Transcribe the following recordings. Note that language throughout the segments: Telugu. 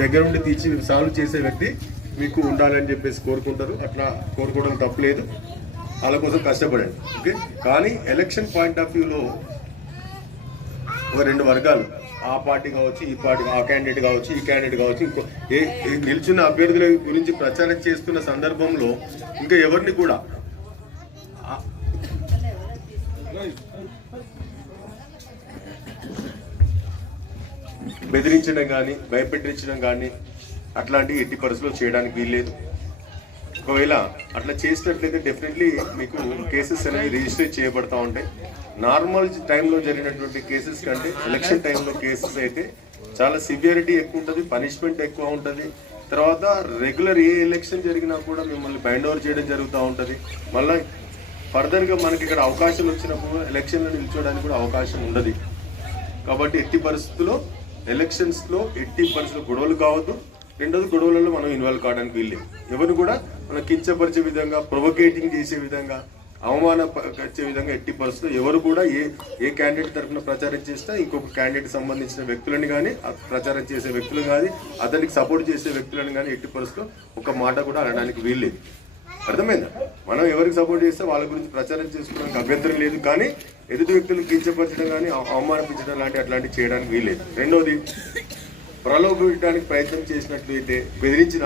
దగ్గర ఉండి తీర్చి సాల్వ్ చేసే వ్యక్తి మీకు ఉండాలని చెప్పేసి కోరుకుంటారు. అట్లా కోరుకోవడం తప్పలేదు, వాళ్ళ కోసం కష్టపడండి. ఓకే, కానీ ఎలక్షన్ పాయింట్ ఆఫ్ వ్యూలో ఒక రెండు వర్గాలు, ఆ పార్టీ కావచ్చు, ఈ పార్టీ, ఆ క్యాండిడేట్ కావచ్చు, ఈ క్యాండిడేట్ కావచ్చు, ఇంకో గెలిచిన అభ్యర్థుల గురించి ప్రచారం చేస్తున్న సందర్భంలో ఇంకా ఎవరిని కూడా బెదిరించడం కానీ భయపెట్టించడం కానీ అట్లాంటి ఎట్టి పరిస్థితుల్లో చేయడానికి వీల్లేదు. ఒకవేళ అట్లా చేసినట్లయితే డెఫినెట్లీ మీకు కేసెస్ అనేవి రిజిస్టర్ చేయబడతా ఉంటాయి. నార్మల్ టైంలో జరిగినటువంటి కేసెస్ కంటే ఎలక్షన్ టైంలో కేసెస్ అయితే చాలా సివియారిటీ ఎక్కువ ఉంటుంది, పనిష్మెంట్ ఎక్కువ ఉంటుంది. తర్వాత రెగ్యులర్ ఏ ఎలక్షన్ జరిగినా కూడా మిమ్మల్ని బైండ్ ఓవర్ చేయడం జరుగుతూ ఉంటుంది. మళ్ళీ ఫర్దర్గా మనకి ఇక్కడ అవకాశాలు వచ్చినప్పుడు ఎలక్షన్లో నిల్చోడానికి కూడా అవకాశం ఉండదు. కాబట్టి ఎట్టి పరిస్థితుల్లో ఎలక్షన్స్లో ఎట్టి పరిస్థితుల్లో గొడవలు కావద్దు. రెండోది, గొడవలలో మనం ఇన్వాల్వ్ కావడానికి వీల్లేదు. ఎవరు కూడా మనం కించపరిచే విధంగా, ప్రొవోకేటింగ్ చేసే విధంగా, అవమానపరిచే విధంగా ఎట్టి పరిస్థితుల్లో ఎవరు కూడా ఏ క్యాండిడేట్ తరఫున ప్రచారం చేసినా ఇంకొక క్యాండిడేట్ సంబంధించిన వ్యక్తులను కానీ, ప్రచారం చేసే వ్యక్తులు కానీ, అతనికి సపోర్ట్ చేసే వ్యక్తులను కానీ ఎట్టి పరిస్థితుల్లో ఒక మాట కూడా అనడానికి వీల్లేదు. అర్థమైందా? మనం ఎవరికి సపోర్ట్ చేస్తే వాళ్ళ గురించి ప్రచారం చేసుకోవడానికి అభ్యంతరం లేదు, కానీ ఎదుటి వ్యక్తులను కించపరచడం కానీ అవమానించడం అట్లాంటివి చేయడానికి వీల్లేదు. రెండోది, ప్రలోభించడానికి ప్రయత్నం చేసినట్లయితే, బెదిరించిన,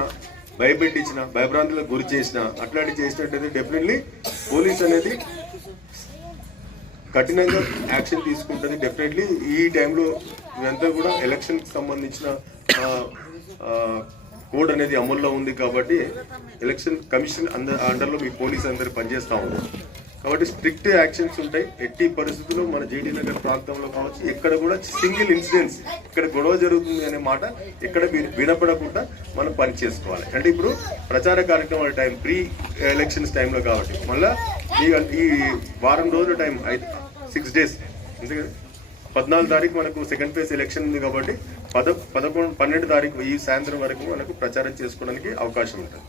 భయపెట్టించిన, భయభ్రాంతులకు గురి చేసిన, అట్లాంటివి చేసినట్లయితే డెఫినెట్లీ పోలీస్ అనేది కఠినంగా యాక్షన్ తీసుకుంటుంది. డెఫినెట్లీ ఈ టైంలో ఇదంతా కూడా ఎలక్షన్కి సంబంధించిన కోడ్ అనేది అమల్లో ఉంది. కాబట్టి ఎలక్షన్ కమిషన్ అండర్లో మీ పోలీస్ అందరూ పనిచేస్తూ ఉన్నారు. కాబట్టి స్ట్రిక్ట్ యాక్షన్స్ ఉంటాయి. ఎట్టి పరిస్థితుల్లో మన జేడీ నగర్ ప్రాంతంలో కావచ్చు, ఎక్కడ కూడా సింగిల్ ఇన్సిడెంట్స్, ఇక్కడ గొడవ జరుగుతుంది అనే మాట ఎక్కడ వినపడకుండా మనం పని చేసుకోవాలి. అంటే ఇప్పుడు ప్రచార కార్యక్రమాల టైం ప్రీ ఎలక్షన్స్ టైంలో కాబట్టి మళ్ళీ ఈ వారం రోజుల టైం 6 days, అంతే కదా. 14 తారీఖు మనకు సెకండ్ ఫేజ్ ఎలక్షన్ ఉంది కాబట్టి 12 తారీఖు ఈ సాయంత్రం వరకు మనకు ప్రచారం చేసుకోవడానికి అవకాశం ఉంటుంది.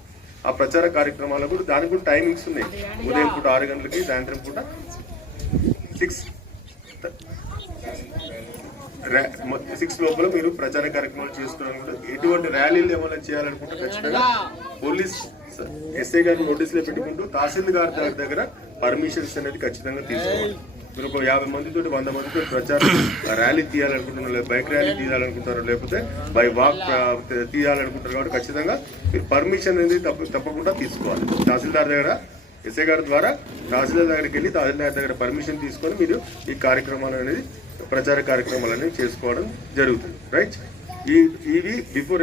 ఆ ప్రచార కార్యక్రమాలకు కూడా దానికి కూడా టైమింగ్స్ ఉన్నాయి. ఉదయం పూట 6 గంటలకి, సాయంత్రం పూట 6 లోపల మీరు ప్రచార కార్యక్రమాలు చేసుకోవడానికి కూడా. ఎటువంటి ర్యాలీలు ఏమైనా చేయాలనుకుంటే ఖచ్చితంగా పోలీస్ ఎస్ఐ గారిని నోటీసులో పెట్టుకుంటూ తహసీల్దార్ గారి దగ్గర పర్మిషన్స్ అనేది ఖచ్చితంగా తీసుకోవాలి. మీరు ఒక 50 మందితో 100 మందితో ప్రచారం ర్యాలీ తీయాలనుకుంటున్నారు, లేదా బైక్ ర్యాలీ తీయాలనుకుంటారు, లేకపోతే బై వాక్ తీయాలనుకుంటారు. కాబట్టి ఖచ్చితంగా మీరు పర్మిషన్ అనేది తప్పకుండా తీసుకోవాలి. తహసీల్దార్ దగ్గర, ఎస్ఐ గారి ద్వారా తహసీల్దార్ దగ్గరికి వెళ్ళి తహసీల్దార్ దగ్గర పర్మిషన్ తీసుకొని మీరు ఈ కార్యక్రమాలు అనేది, ప్రచార కార్యక్రమాలు అనేవి చేసుకోవడం జరుగుతుంది. రైట్, ఇవి బిఫోర్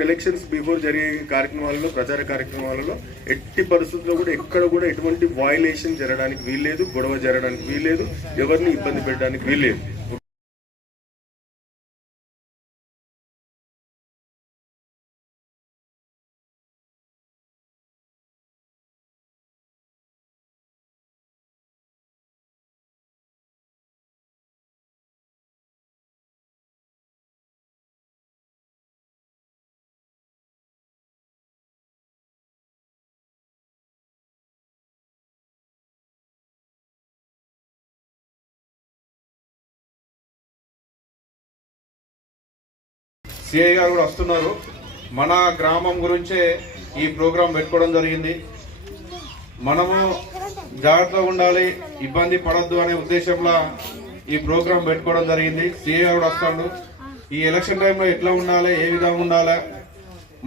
జరిగే కార్యక్రమాలలో, ప్రచార కార్యక్రమాలలో ఎట్టి పరిస్థితుల్లో కూడా ఎక్కడ కూడా ఎటువంటి వయలేషన్ జరగడానికి వీల్లేదు, గొడవ జరగడానికి వీల్లేదు, ఎవరిని ఇబ్బంది పెట్టడానికి వీల్లేదు. సిఐ గారు కూడా వస్తున్నారు. మన గ్రామం గురించే ఈ ప్రోగ్రాం పెట్టుకోవడం జరిగింది. మనము జాగ్రత్తగా ఉండాలి, ఇబ్బంది పడద్దు అనే ఉద్దేశంలో ఈ ప్రోగ్రాం పెట్టుకోవడం జరిగింది. సిఐ గారు కూడా వస్తాడు. ఈ ఎలక్షన్ టైంలో ఎట్లా ఉండాలి, ఏ విధంగా ఉండాలి,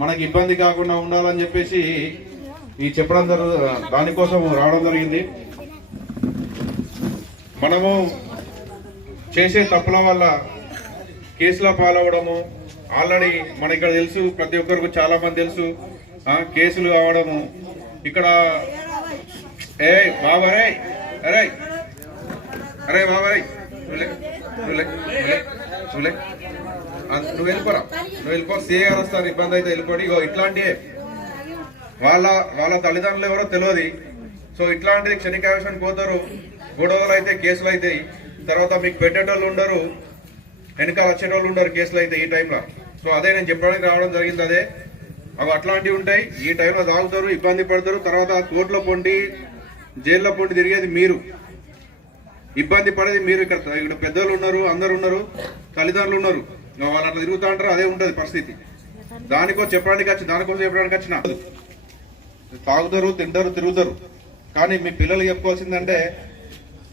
మనకి ఇబ్బంది కాకుండా ఉండాలని చెప్పేసి ఈ చెప్పడం దానికోసం రావడం జరిగింది. మనము చేసే తప్పుల వల్ల కేసుల పాలవడము ఆల్రెడీ మన ఇక్కడ తెలుసు, ప్రతి ఒక్కరికి చాలా మంది తెలుసు. కేసులు కావడము ఇక్కడ. బాబారే, అరే అరే బాబాయ్, నువ్వు వెళ్ళిపో. సిఏ గారు వస్తారు, ఇబ్బంది అయితే వెళ్ళిపోయి. ఇగో ఇట్లాంటివే వాళ్ళ తల్లిదండ్రులు ఎవరో తెలియదు. సో ఇట్లాంటిది క్షణికావేశానికి పోతారు, గొడవలు అయితే, కేసులు అవుతాయి. తర్వాత మీకు పెట్టేటోళ్ళు ఉండరు, వెనకాల వచ్చేటోళ్ళు ఉండరు కేసులు అయితే ఈ టైంలో. సో అదే నేను చెప్పడానికి రావడం జరిగింది. అదే అవి అట్లాంటివి ఉంటాయి. ఈ టైంలో తాగుతారు, ఇబ్బంది పడతారు. తర్వాత కోర్టులో పొండి, జైల్లో పొండి తిరిగేది మీరు, ఇబ్బంది పడేది మీరు. ఇక్కడ పెద్దలు ఉన్నారు, అందరు ఉన్నారు, తల్లిదండ్రులు ఉన్నారు. వాళ్ళు అట్లా తిరుగుతా అంటారు, అదే ఉంటుంది పరిస్థితి. దానికోసం చెప్పడానికి వచ్చిన తాగుతారు, తింటారు, తిరుగుతారు. కానీ మీ పిల్లలు చెప్పుకోవాల్సిందంటే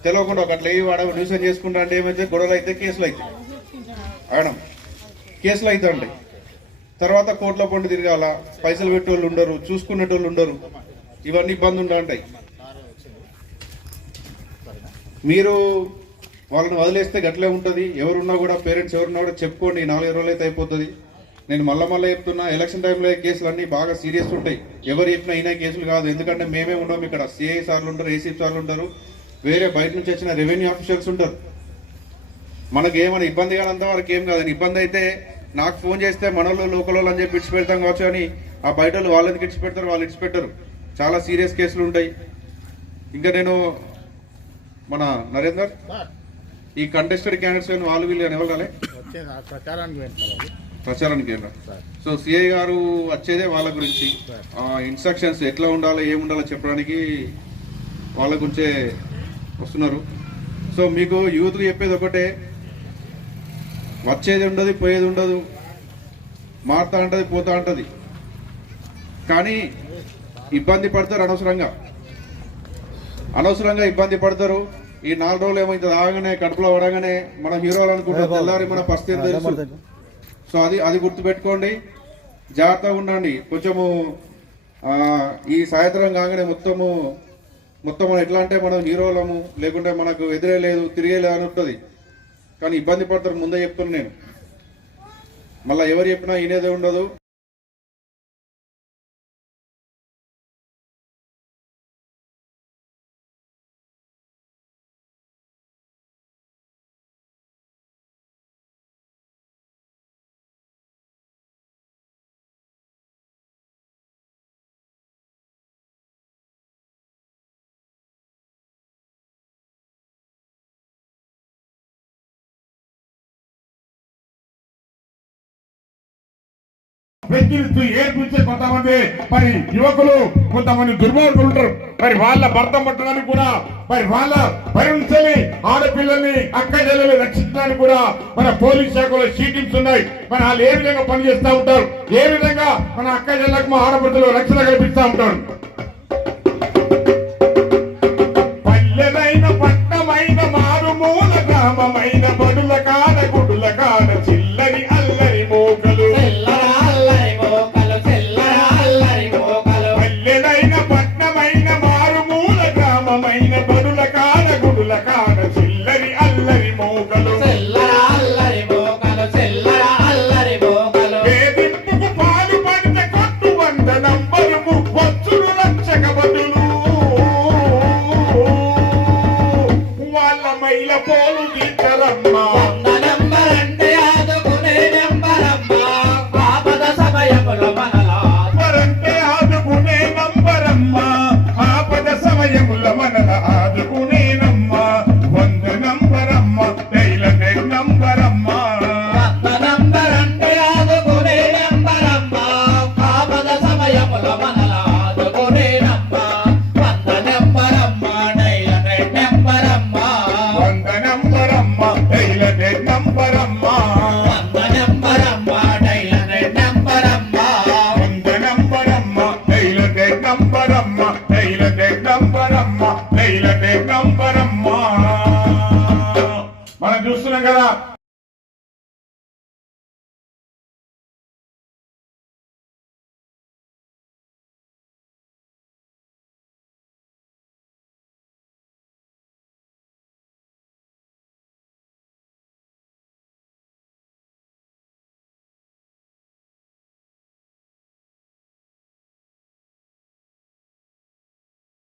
తెలియకుండా ఒకటి లేవి వాడ న్యూసెన్స్ చేసుకుంటా అంటే ఏమైతే గొడవలు అయితే కేసులు అవుతాయి. ఆయడం కేసులు అవుతా ఉంటాయి. తర్వాత కోట్ల పండు తిరగాల, పైసలు పెట్టేవాళ్ళు ఉండరు, చూసుకునేటోళ్ళు ఉండరు, ఇవన్నీ ఇబ్బంది ఉంటూ ఉంటాయి. మీరు వాళ్ళని వదిలేస్తే గట్లే ఉంటుంది. ఎవరున్నా కూడా పేరెంట్స్ ఎవరున్నా కూడా చెప్పుకోండి, 4 రోజులు అయితే అయిపోతుంది. నేను మళ్ళీ చెప్తున్నా, ఎలక్షన్ టైంలో కేసులు అన్నీ బాగా సీరియస్ ఉంటాయి. ఎవరు చెప్పినా అయినా కేసులు కాదు. ఎందుకంటే మేమే ఉన్నాం ఇక్కడ. సిఐ సార్లు ఉంటారు, ఏసీపీ సార్లు ఉంటారు, వేరే బయట నుంచి వచ్చిన రెవెన్యూ ఆఫీసర్స్ ఉంటారు. మనకి ఏమైనా ఇబ్బంది కానంత వరకు ఏం కాదని. ఇబ్బంది అయితే నాకు ఫోన్ చేస్తే మనలో లోకల్ అని చెప్పి ఇడిచి పెడతాం కావచ్చు, అని ఆ బయట వాళ్ళు వాళ్ళకి ఇడిచి పెడతారు, వాళ్ళు ఇడిచి పెట్టరు. చాలా సీరియస్ కేసులు ఉంటాయి. ఇంకా నేను మన నరేందర్ ఈ కంటెస్టెడ్ క్యాండిడేట్స్ వాళ్ళు వీళ్ళు అని ఎవరు ప్రచారానికి వెళ్ళారు. సో సిఐ గారు వచ్చేదే వాళ్ళ గురించి, ఇన్స్ట్రక్షన్స్ ఎట్లా ఉండాలో ఏముండాలో చెప్పడానికి వాళ్ళ గురించే వస్తున్నారు. సో మీకు యూత్ చెప్పేది ఒకటే, వచ్చేది ఉండదు, పోయేది ఉండదు, మారుతా ఉంటుంది, పోతా ఉంటుంది. కానీ ఇబ్బంది పడతారు అనవసరంగా ఇబ్బంది పడతారు. ఈ 4 రోజులు ఏమో ఇంత తాగగానే కడుపులో పడగానే మన హీరోలు అనుకుంటారు, తెల్లారి మన పరిస్థితి తెలుసు. సో అది గుర్తుపెట్టుకోండి, జాగ్రత్తగా ఉండండి. కొంచెము ఈ సాయంత్రం కాగానే మొత్తం మనం ఎట్లా అంటే మనం హీరోలము, లేకుంటే మనకు ఎదురే లేదు, తిరిగేలేదు అని ఉంటుంది. కానీ ఇబ్బంది పడతారు, ముందే చెప్తున్నాను నేను. మళ్ళీ ఎవరు చెప్పినా వినేదే ఉండదు. బెదిరిస్తూ ఏర్పించే కొంతమంది మరి యువకులు, కొంతమంది దుర్మార్గులు ఉంటారు. మరి వాళ్ళ భర్త పట్టడానికి కూడా, మరి వాళ్ళ భరించని ఆడపిల్లల్ని, అక్క చెల్లెల్ని రక్షించడానికి కూడా మన పోలీస్ శాఖలో షీటింగ్స్ ఉన్నాయి. మరి వాళ్ళు ఏ విధంగా పనిచేస్తూ ఉంటారు, ఏ విధంగా మన అక్క చెల్లెలకు, మా ఆడపడుతులు రక్షణ కల్పిస్తూ ఉంటారు. పల్లెలైన పట్టమైన మారుమూల గ్రామమైన బడుల కాడ గుడుల కాడ చిల్లరి అల్లరి మోకలు, పోలు గీతరమ్మా మనం చూస్తున్నాం కదా.